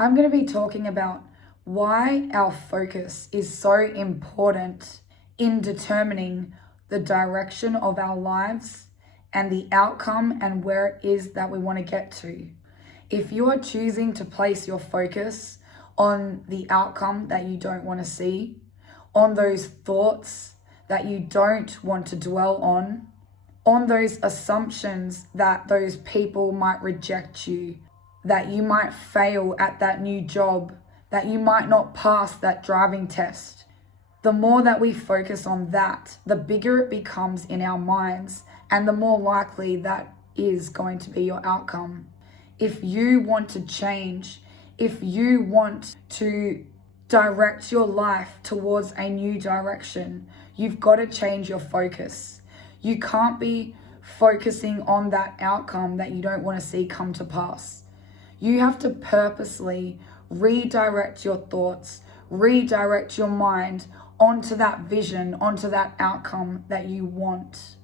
I'm going to be talking about why our focus is so important in determining the direction of our lives and the outcome and where it is that we want to get to. If you are choosing to place your focus on the outcome that you don't want to see, on those thoughts that you don't want to dwell on those assumptions that those people might reject you, that you might fail at that new job, that you might not pass that driving test. The more that we focus on that, the bigger it becomes in our minds, and the more likely that is going to be your outcome. If you want to change, if you want to direct your life towards a new direction, you've got to change your focus. You can't be focusing on that outcome that you don't want to see come to pass. You have to purposely redirect your thoughts, redirect your mind onto that vision, onto that outcome that you want.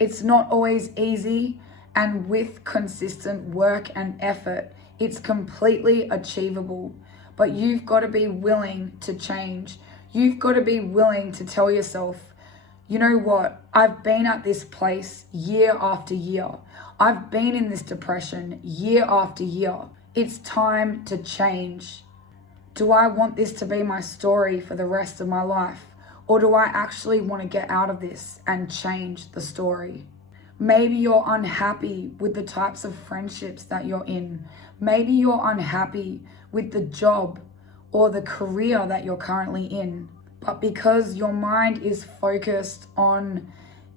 It's not always easy, and with consistent work and effort, it's completely achievable. But you've got to be willing to change. You've got to be willing to tell yourself, you know what? I've been at this place year after year. I've been in this depression year after year. It's time to change. Do I want this to be my story for the rest of my life? Or do I actually want to get out of this and change the story? Maybe you're unhappy with the types of friendships that you're in. Maybe you're unhappy with the job or the career that you're currently in. But because your mind is focused on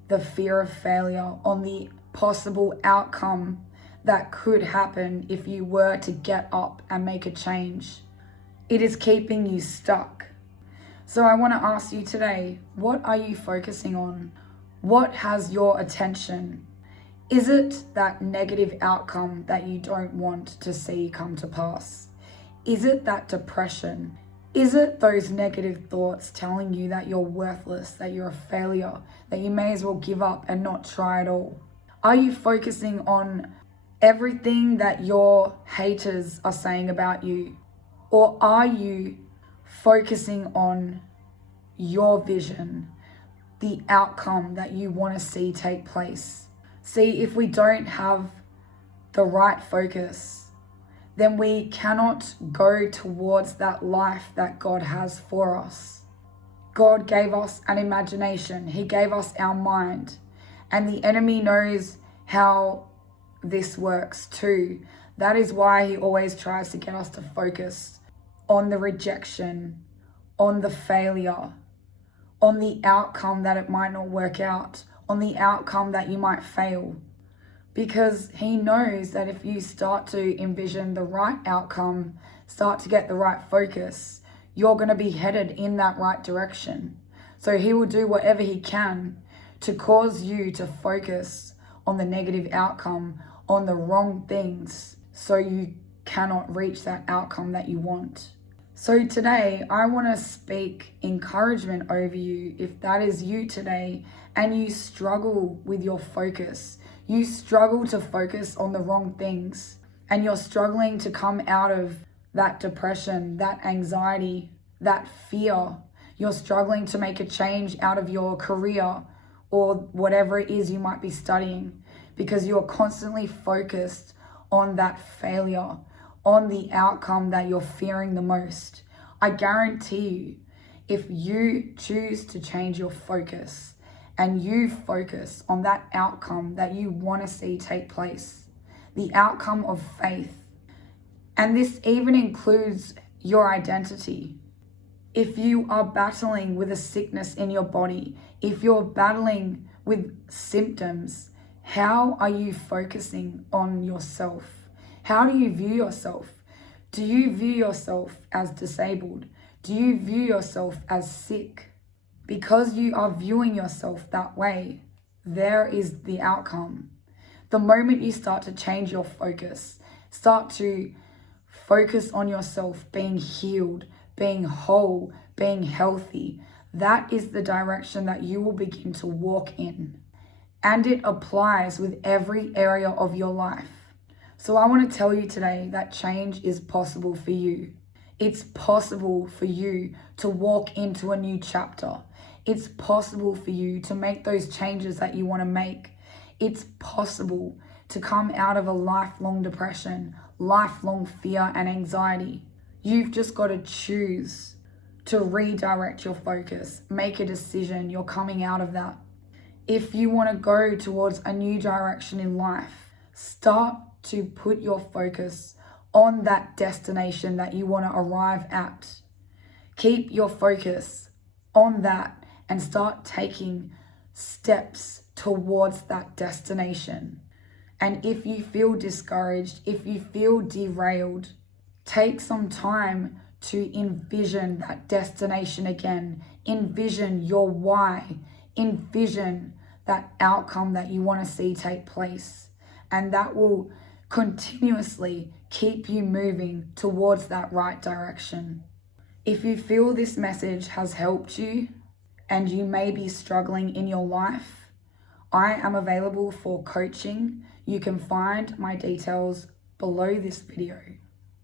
the fear of failure, on the possible outcome that could happen if you were to get up and make a change, it is keeping you stuck. So I want to ask you today, what are you focusing on? What has your attention? Is it that negative outcome that you don't want to see come to pass? Is it that depression? Is it those negative thoughts telling you that you're worthless, that you're a failure, that you may as well give up and not try at all? Are you focusing on everything that your haters are saying about you? Or are you focusing on your vision, the outcome that you want to see take place? See, if we don't have the right focus, then we cannot go towards that life that God has for us. God gave us an imagination. He gave us our mind. And the enemy knows how this works too. That is why he always tries to get us to focus on the rejection, on the failure, on the outcome that it might not work out, on the outcome that you might fail. Because he knows that if you start to envision the right outcome, start to get the right focus, you're going to be headed in that right direction. So he will do whatever he can to cause you to focus on the negative outcome, on the wrong things, so you cannot reach that outcome that you want. So today, I want to speak encouragement over you if that is you today and you struggle with your focus. You struggle to focus on the wrong things and you're struggling to come out of that depression, that anxiety, that fear. You're struggling to make a change out of your career or whatever it is you might be studying because you're constantly focused on that failure, on the outcome that you're fearing the most. I guarantee you, if you choose to change your focus and you focus on that outcome that you want to see take place, the outcome of faith, and this even includes your identity. If you are battling with a sickness in your body, if you're battling with symptoms, how are you focusing on yourself? How do you view yourself? Do you view yourself as disabled? Do you view yourself as sick? Because you are viewing yourself that way, there is the outcome. The moment you start to change your focus, start to focus on yourself being healed, being whole, being healthy, that is the direction that you will begin to walk in. And it applies with every area of your life. So I want to tell you today that change is possible for you. It's possible for you to walk into a new chapter. It's possible for you to make those changes that you want to make. It's possible to come out of a lifelong depression, lifelong fear and anxiety. You've just got to choose to redirect your focus. Make a decision. You're coming out of that. If you want to go towards a new direction in life, start to put your focus on that destination that you want to arrive at. Keep your focus on that and start taking steps towards that destination. And if you feel discouraged, if you feel derailed, take some time to envision that destination again. Envision your why. Envision that outcome that you want to see take place. And that will continuously keep you moving towards that right direction. If you feel this message has helped you and you may be struggling in your life, I am available for coaching. You can find my details below this video.